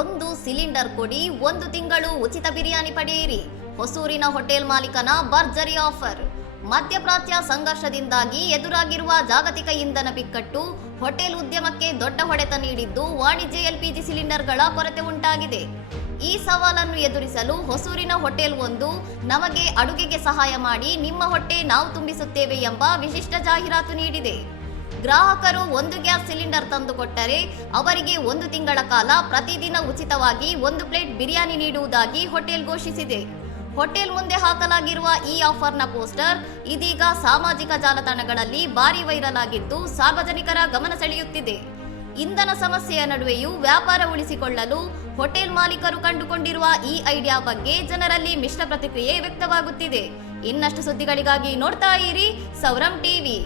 ಒಂದು ಸಿಲಿಂಡರ್ ಕೊಡಿ, 1 ತಿಂಗಳು ಉಚಿತ ಬಿರಿಯಾನಿ ಪಡೆಯಿರಿ. ಹೊಸೂರಿನ ಹೋಟೆಲ್ ಮಾಲೀಕನ ಭರ್ಜರಿ ಆಫರ್. ಮಧ್ಯಪ್ರಾಚ್ಯ ಸಂಘರ್ಷದಿಂದಾಗಿ ಎದುರಾಗಿರುವ ಜಾಗತಿಕ ಇಂಧನ ಬಿಕ್ಕಟ್ಟು ಹೋಟೆಲ್ ಉದ್ಯಮಕ್ಕೆ ದೊಡ್ಡ ಹೊಡೆತ ನೀಡಿದ್ದು, ವಾಣಿಜ್ಯ ಎಲ್ಪಿಜಿ ಸಿಲಿಂಡರ್ಗಳ ಕೊರತೆ ಉಂಟಾಗಿದೆ. ಈ ಸವಾಲನ್ನು ಎದುರಿಸಲು ಹೊಸೂರಿನ ಹೋಟೆಲ್ ಒಂದು ನಮಗೆ ಅಡುಗೆಗೆ ಸಹಾಯ ಮಾಡಿ, ನಿಮ್ಮ ಹೊಟ್ಟೆ ನಾವು ತುಂಬಿಸುತ್ತೇವೆ ಎಂಬ ವಿಶಿಷ್ಟ ಜಾಹೀರಾತು ನೀಡಿದೆ. ಗ್ರಾಹಕರು 1 ಗ್ಯಾಸ್ ಸಿಲಿಂಡರ್ ತಂದುಕೊಟ್ಟರೆ ಅವರಿಗೆ 1 ತಿಂಗಳ ಕಾಲ ಪ್ರತಿದಿನ ಉಚಿತವಾಗಿ 1 ಪ್ಲೇಟ್ ಬಿರಿಯಾನಿ ನೀಡುವುದಾಗಿ ಹೋಟೆಲ್ ಘೋಷಿಸಿದೆ. ಹೋಟೆಲ್ ಮುಂದೆ ಹಾಕಲಾಗಿರುವ ಈ ಆಫರ್ನ ಪೋಸ್ಟರ್ ಇದೀಗ ಸಾಮಾಜಿಕ ಜಾಲತಾಣಗಳಲ್ಲಿ ಭಾರಿ ವೈರಲ್ ಆಗಿದ್ದು, ಸಾರ್ವಜನಿಕರ ಗಮನ ಸೆಳೆಯುತ್ತಿದೆ. ಇಂಧನ ಸಮಸ್ಯೆಯ ನಡುವೆಯೂ ವ್ಯಾಪಾರ ಉಳಿಸಿಕೊಳ್ಳಲು ಹೋಟೆಲ್ ಮಾಲೀಕರು ಕಂಡುಕೊಂಡಿರುವ ಈ ಐಡಿಯಾ ಬಗ್ಗೆ ಜನರಲ್ಲಿ ಮಿಶ್ರ ಪ್ರತಿಕ್ರಿಯೆ ವ್ಯಕ್ತವಾಗುತ್ತಿದೆ. ಇನ್ನಷ್ಟು ಸುದ್ದಿಗಳಿಗಾಗಿ ನೋಡ್ತಾ ಇರಿ ಸೌರಂ ಟಿವಿ.